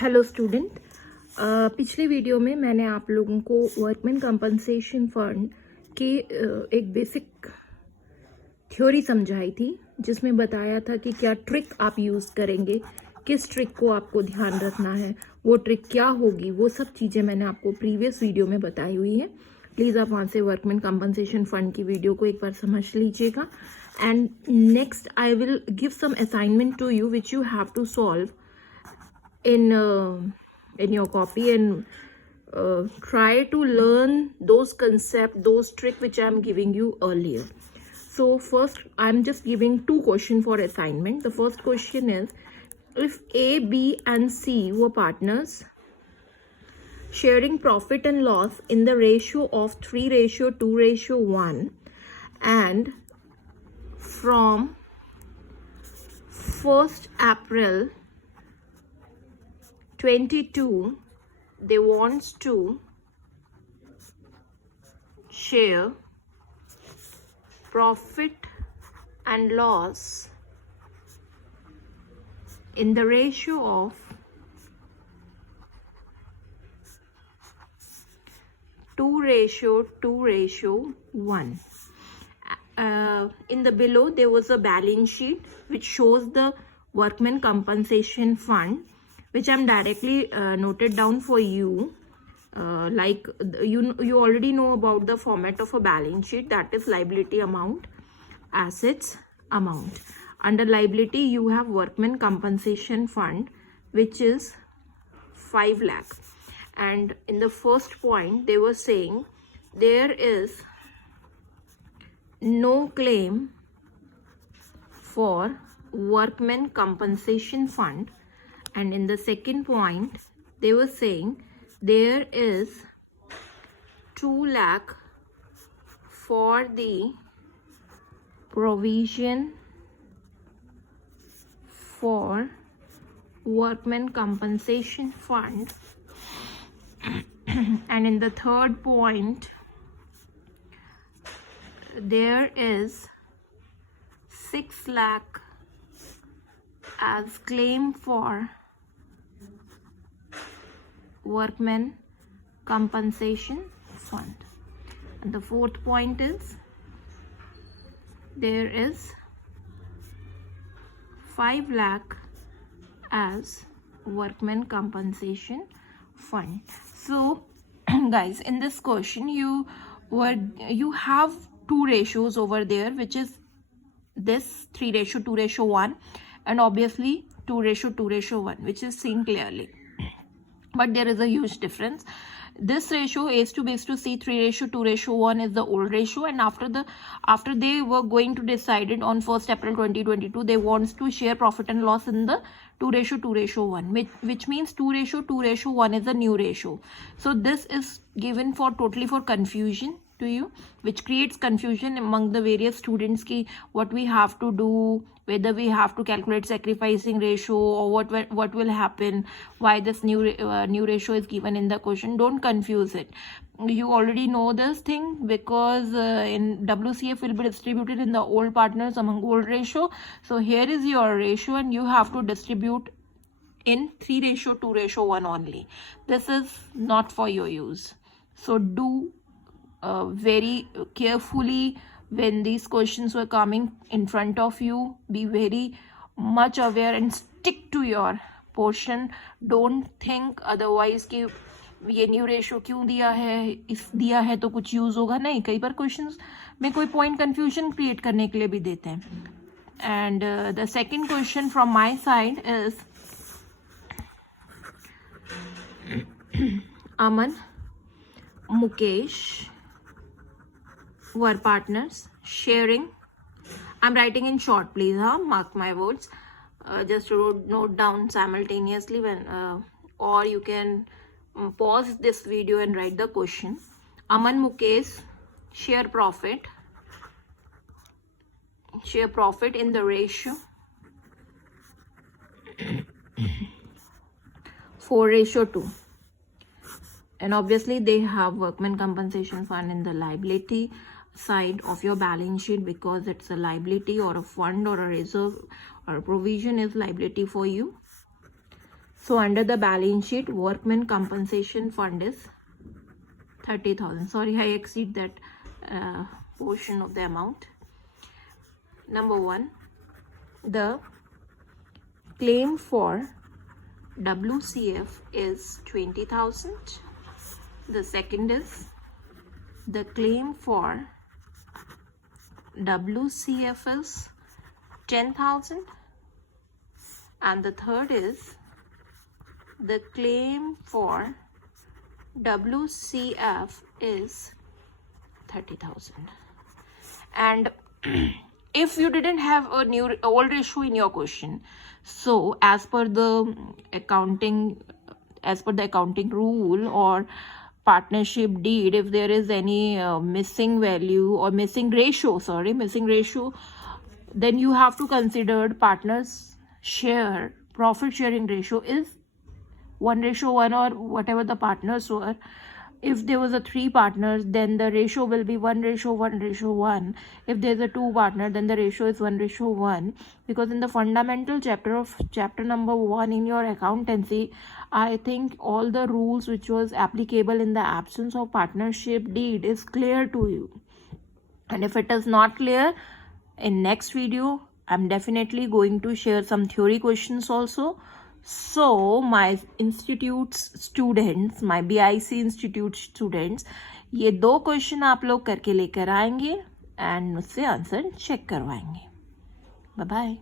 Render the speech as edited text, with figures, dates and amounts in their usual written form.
Hello student, पिछले video में मैंने आप लोगों को वर्कमैन कंपनसेशन फंड की एक बेसिक थ्योरी समझाई थी, जिसमें बताया था कि क्या ट्रिक आप यूज़ करेंगे, किस ट्रिक को आपको ध्यान रखना है, वो ट्रिक क्या होगी, वो सब चीज़ें मैंने आपको प्रीवियस वीडियो में बताई हुई है। प्लीज़ आप वहाँ से वर्कमैन कंपनसेशन फंड की वीडियो को एक बार समझ लीजिएगा। And next I will give some assignment to you which you have to solve in your copy and try to learn those concepts, those tricks which I am giving you earlier. So first I'm just giving two questions for assignment. The first question is, if A, B and C were partners sharing profit and loss in the ratio of 3:2:1, and from 1st April 22 they wants to share profit and loss in the ratio of 2:1. In the below there was a balance sheet which shows the workmen compensation fund, which I'm directly noted down for you. Like you already know about the format of a balance sheet, that is liability amount, assets amount. Under liability you have workmen compensation fund, which is 5 lakh. And in the first point they were saying there is no claim for workmen compensation fund. And in the second point they were saying there is 2 lakh for the provision for workmen compensation fund. And in the third point there is 6 lakh as claim for workmen compensation fund. And the fourth point is there is 5 lakh as workmen compensation fund. So guys, in this question you have two ratios over there, which is this 3:2:1 and obviously 2:2:1, which is seen clearly. But there is a huge difference. This ratio A:B:C 3:2:1 is the old ratio, and after they were going to decide it on 1st April 2022, they wants to share profit and loss in the 2:2:1, which means 2:2:1 is a new ratio. So this is given for totally for confusion to you, which creates confusion among the various students ki what we have to do, whether we have to calculate sacrificing ratio or what will happen, why this new ratio is given in the question. Don't confuse it. You already know this thing, because in WCF will be distributed in the old partners among old ratio. So here is your ratio and you have to distribute in 3:2:1 only. This is not for your use. So do very carefully when these questions were coming in front of you. Be very much aware and stick to your portion. Don't think otherwise कि ये new ratio क्यों दिया है तो कुछ use होगा. नहीं, कई बार क्वेश्चंस में कोई पॉइंट कंफ्यूजन क्रिएट करने के लिए भी देते हैं. And the second question from my side is Aman, Mukesh were partners sharing. I'm writing in short, please, mark my words. Just note down simultaneously when or you can pause this video and write the question. Aman, Mukesh share profit in the ratio 4:2. And obviously they have workmen compensation fund in the liability side of your balance sheet, because it's a liability or a fund or a reserve or a provision is liability for you. So under the balance sheet, workmen compensation fund is 30,000. Sorry, I exceed that portion of the amount. Number 1, the claim for WCF is 20,000. The second is the claim for WCF is 10,000. And the third is the claim for WCF is 30,000. And if you didn't have a old ratio in your question, so as per the accounting rule or partnership deed, if there is any missing value or missing ratio, then you have to consider partners share profit sharing ratio is 1:1 or whatever the partners were. If there was a 3 partners, then the ratio will be 1:1:1. If there's a 2 partner, then the ratio is 1:1. Because in the fundamental chapter number 1 in your accountancy, I think all the rules which was applicable in the absence of partnership deed is clear to you. And if it is not clear, in next video I'm definitely going to share some theory questions also. So my institute's students, my BIC institute students, ये 2 question आप लोग करके लेकर आएंगे and मुझसे answer check करवाएंगे. Bye bye.